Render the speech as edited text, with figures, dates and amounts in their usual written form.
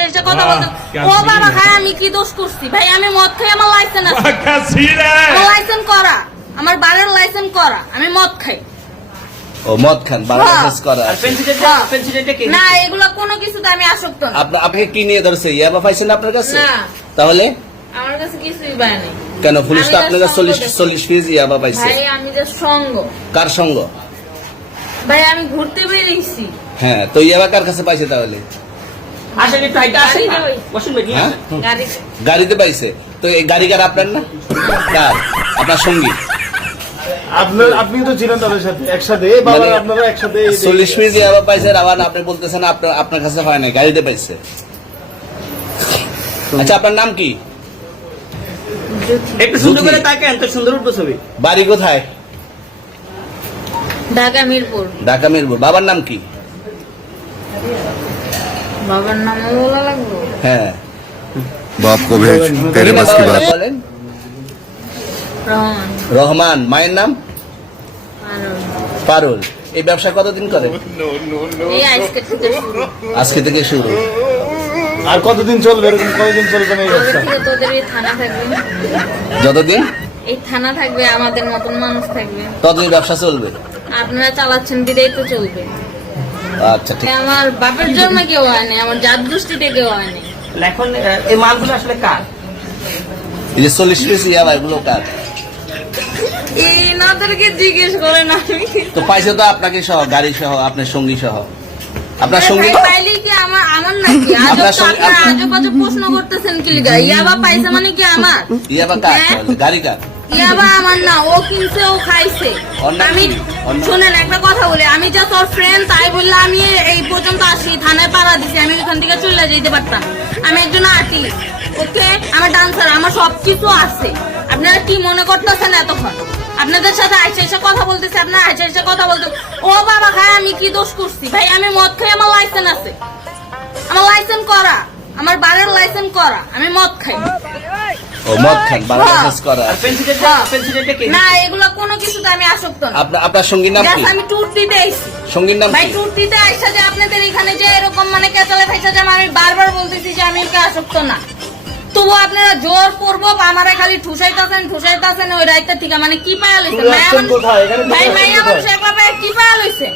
আইসা কথা বলতে ও বাবা খায় আমি কি দোষ করছি ভাই আমি মদ খাই আমার লাইসেন্স আছে আমার লাইসেন্স করা আমার বারের লাইসেন্স করা আমি মদ খাই ও মদ খান বারের লাইসেন্স করা না এগুলো কোনো কিছুতে আমি আসক্ত না আপনি কি নিয়ে ধরছে ইয়াবা পাইছেন আপনার কাছে না তাহলে আমার কাছে কিছুই পায় নাই কেন পুলিশ তো আপনার কাছে 40 পিস ইয়াবা পাইছে ভাই আমি যে সঙ্গ কার সঙ্গ ভাই আমি ঘুরতে বেরিয়েছি হ্যাঁ তো ইয়াবা কার কাছে পাইছে তাহলে আসেন একটু হাইটা আসেন বসুন বেটি হ্যাঁ গাড়িতে গাড়িতে পাইছে তো এই গাড়ি কার আপনার না কার আপনার সঙ্গী আপনি তো ছিলেন তাদের সাথে একসাথে বাবা আপনারা একসাথে 40 পিস ইয়াবা পাইছে আবার আপনি বলতেছেন আপনার কাছে হয় না গাড়িতে পাইছে আচ্ছা আপনার নাম কি একটু সুন্দর করে তাকান তো সুন্দর উঠবো ছবি বাড়ি কোথায় ঢাকা মিরপুর ঢাকা মিরপুর বাবার নাম কি বাবার নাম বলা লাগবে হ্যাঁ बाप को भेज तेरे बस की बात বলেন রহমান রহমান মায়ের নাম আর পারুল এই ব্যবসা কতদিন করে এই আজকে থেকে শুরু আজকে থেকে শুরু আর কতদিন চলবে এরকম কতদিন চলবে না এই তবে ব্যবসা থেকে তোদের এই থানা থাকবে যতদিন এই থানা থাকবে আমাদের মতন মানুষ থাকবে ততদিন ব্যবসা চলবে আপনারা চালাচ্ছেন বিদায় তো চলবে আচ্ছা ঠিক আমার বাপের জন্য কেউ হয়নি আমার জাত গোষ্ঠীতে কেউ হয়নি এখন এই মালগুলো আসলে কার এই যে 40 পিস ইয়াবা এগুলো কার এই নাদেরকে জিজ্ঞেস করেন আমি তো পাইছে তো আপনাকে সহ গাড়ি সহ আপনার সঙ্গী সহ আপনার সঙ্গী ভাই পাইলে কি আমার নাকি আপনার সঙ্গে- আজব আজব প্রশ্ন করতেছেন কি লিগা ইয়াবা পাইছে মানে কি আমার ইয়াবা কার হ্যাঁ? তাহলে? গাড়ি কার ইয়াবা আমার না ও কিনছে ও খাইছে ওর নাম আমি কি? ওর নাম? শুনেন একটা কথা বলি আমি যা তোর ফ্রেন্ড তাই বললে আমি এই পর্যন্ত আসি থানায় পাড়া দিছি আমি ওইখান থেকে চলে যেতে পারতাম আমি একজন আর্টিস্ট ওকে আমার ডান্সার আমার সবকিছু আছে আপনারা কি মনে করতেছেন এতক্ষণ আপনাদের সাথে আইসা এসে কথা বলতেছে আপনারা আইসা এসে কথা বলতে ও বাবা খায় আমি কি দোষ করছি ভাই আমি মদ খাই আমার লাইসেন্স আছে আমার লাইসেন্স করা আমার বারের লাইসেন্স করা আমি মদ খাই ও মদ খান বারের লাইসেন্স করা আছে। পেন্সিলটা কে না এগুলো কোনো কিছুতে আমি আসক্ত না আপনার সঙ্গীর নাম কি Just আমি ট্যুর দিতে আইছি সঙ্গীর নাম ভাই কি ট্যুর দিতে আইসা যে আপনাদের এখানে যে এরকম মানে কেচালে খাইসা যে আমি বারবার বলতেছি যে আমি একে আসক্ত না তবু আপনারা জোর করবো আমারে খালি ঠুসাইতাছেন ওই রাইতে থেকে মানে কি পায়া লইছেন তুই আসছেন কোথায়? এখানে ভাই তুই ভাই আসছেন আমার কোথায়? শেখ বাবা কি পায়া লইছেন